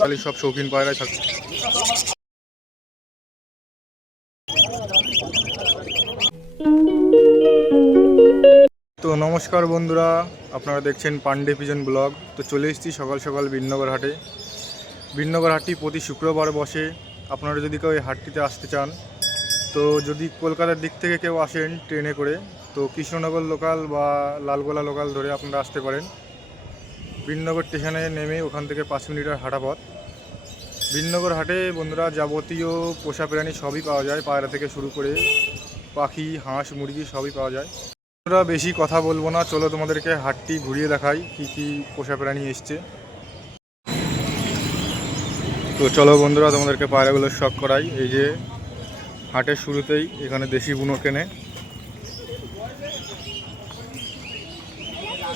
খালি সব শৌখিন পায়রাই থাকে। তো নমস্কার বন্ধুরা, আপনারা দেখছেন পান্ডে পিজন ব্লগ। তো চলে এসেছি সকাল সকাল বিননগর হাটে। বিননগর হাটটি প্রতি শুক্রবার বসে। আপনারা যদি কেউ এই হাটটিতে আসতে চান, তো যদি কলকাতার দিক থেকে কেউ আসেন ট্রেনে করে, তো কৃষ্ণনগর লোকাল বা লালগোলা লোকাল ধরে আপনারা আসতে পারেন। বিননগর স্টেশনে নেমে ওখান থেকে 5 মিনিটের হাঁটা পথ। বিননগর হাটে বন্ধুরা যাবতীয় পোষা প্রাণী সবই পাওয়া যায়, পায়রা থেকে শুরু করে পাখি, হাঁস, মুরগি সবই পাওয়া যায়। বন্ধুরা বেশি কথা বলবো না, চলো তোমাদেরকে হাটটি ঘুরিয়ে দেখাই কি কি পোষা প্রাণী এসছে। তো চলো বন্ধুরা তোমাদেরকে পায়রাগুলোর শখ করাই। এই যে হাটের শুরুতেই এখানে দেশি বুনো কেনে,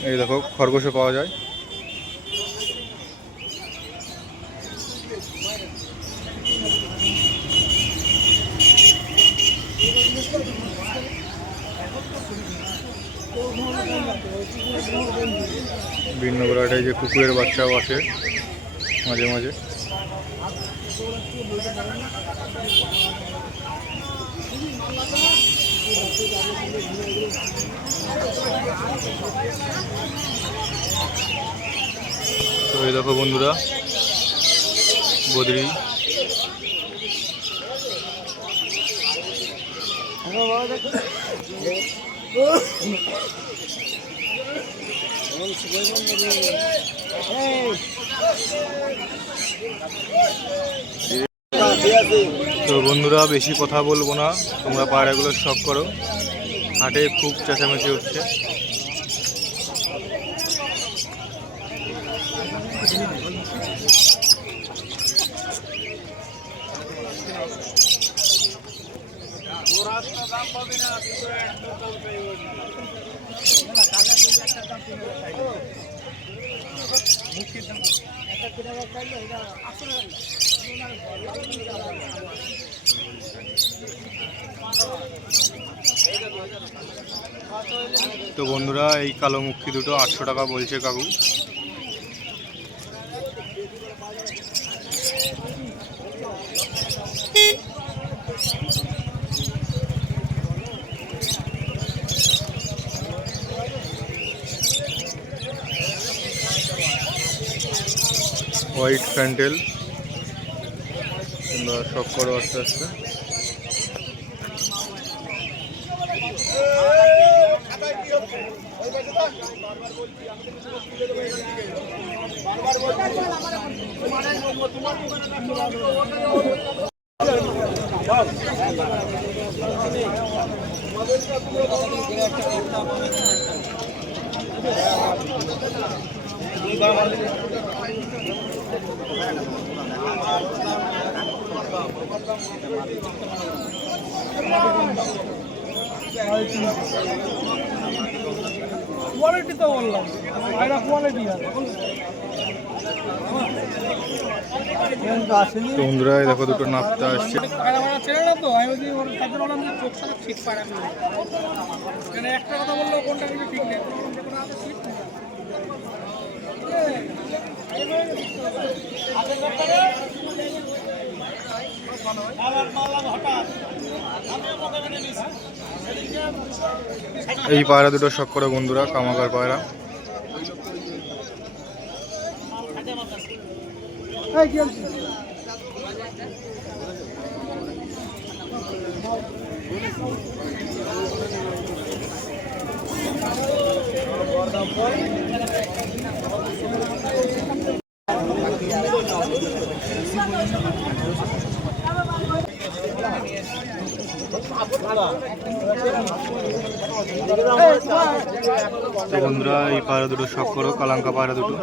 এই দেখো খরগোশও পাওয়া যায়। বিননগর হাটে যে কুকুরের বাচ্চাও আসে মাঝে মাঝে। তো এই দেখো বন্ধুরা বদ্রি, তো বন্ধুরা বেশি কথা বলবো না, তোমরা পায়রাগুলো শখ করো। হাটে খুব চেঁচামেচি হচ্ছে। তো বন্ধুরা এই কালো মুখী দুটো 800 টাকা বলছে কাকু। হোয়াইট ফ্যান্টেল, তোমরা শখ করো আস্তে আস্তে। কোয়ালিটি তো বললাম, এটা কোয়ালিটি আছে। বন্ধুরা দেখো দুটো নাপতা আসছে। ছেড়ে না তো আমি যদি ওর তাদের বললাম যে চোখ সাথে ঠিক পারে না, মানে একটা কথা বললো কোনটা কিন্তু ঠিক নেই। এই পায়রা দুটো শখ করে বন্ধুরা, কামাকার পায়রা। তো বন্ধুরা এই পায়রা দুটো শখ করো, কালাঙ্কা পায়রা দুটো।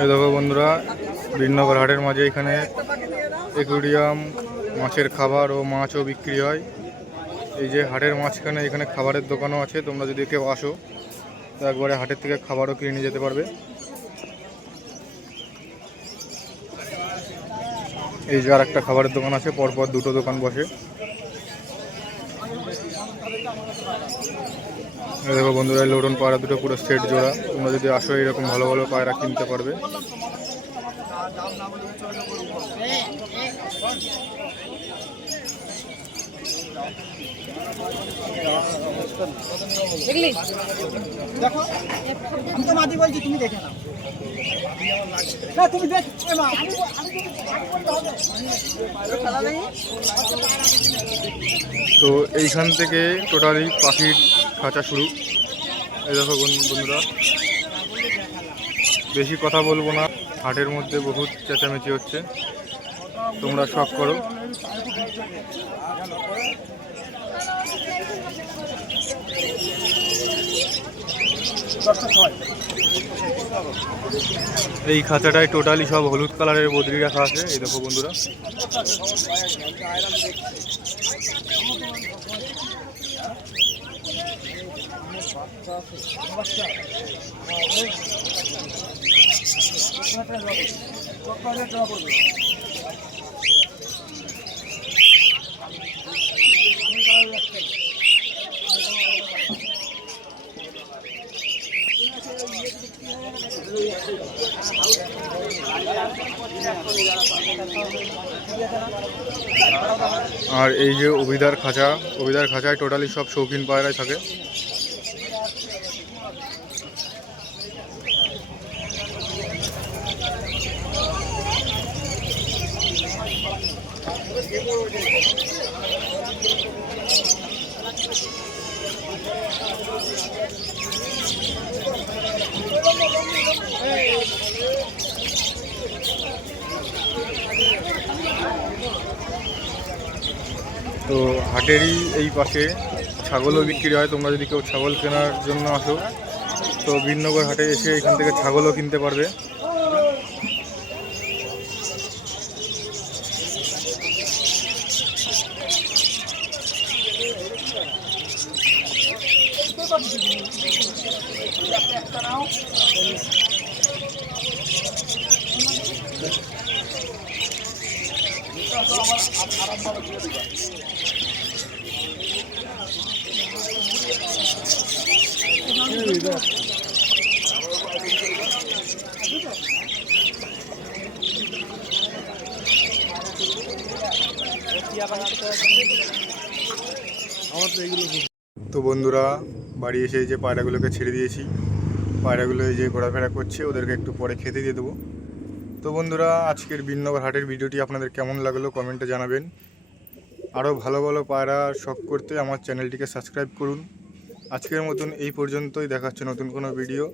এই দেখো বন্ধুরা বিননগর হাটের মাঝে এখানে অ্যাকুয়ারিয়াম, মাছের খাবার ও মাছও বিক্রি হয়। এই যে হাটের মাঝখানে এখানে খাবারের দোকানও আছে, তোমরা যদি কেউ আসো তো একবারে হাটের থেকে খাবারও কিনে নিয়ে যেতে পারবে। এই যে আর একটা খাবারের দোকান আছে, পরপর দুটো দোকান বসে। এই দেখো বন্ধুরা, লোডন পায়রা দুটো পুরো সেট জোড়া। তোমরা যদি আসো এরকম ভালো ভালো পায়রা কিনতে পারবে। দেখলি দেখো, আমি তো মাটি বলছি, তুমি দেখে নাও না, তুমি দেখ তো এইখান থেকে টোটালি পাখির খাঁচা শুরু। এই দেখো বন্ধুরা, বেশি কথা বলবো না, হাটের মধ্যে বহুত চেঁচামেচি হচ্ছে, তোমরা শখ করো। এই খাঁচাটায় টোটালি সব হলুদ কালারের বদ্রি রাখা আছে। এই দেখো বন্ধুরা, আর এই যে অভিদার খাঁচায় টোটালি সব শৌখিন পায়রাই থাকে। তো হাটেরই এই পাশে ছাগলও বিক্রি হয়। তোমরা যদি কেউ ছাগল কেনার জন্য আসো তো বীরনগর হাটে এসে এখান থেকে ছাগলও কিনতে পারবে। তো বন্ধুরা, বাড়ি এসে এই যে পায়রাগুলোকে ছেড়ে দিয়েছি। পায়রাগুলো এই যে ঘোরাফেরা করছে, ওদেরকে একটু পরে খেতে দিয়ে দেবো। তো বন্ধুরা, আজকের বীরনগর হাটের ভিডিওটি আপনাদের কেমন লাগলো কমেন্টে জানাবেন। আরও ভালো ভালো পায়রা শখ করতে আমার চ্যানেলটিকে সাবস্ক্রাইব করুন। আজকের মতন এই পর্যন্তই, দেখা হচ্ছে নতুন কোনো ভিডিও।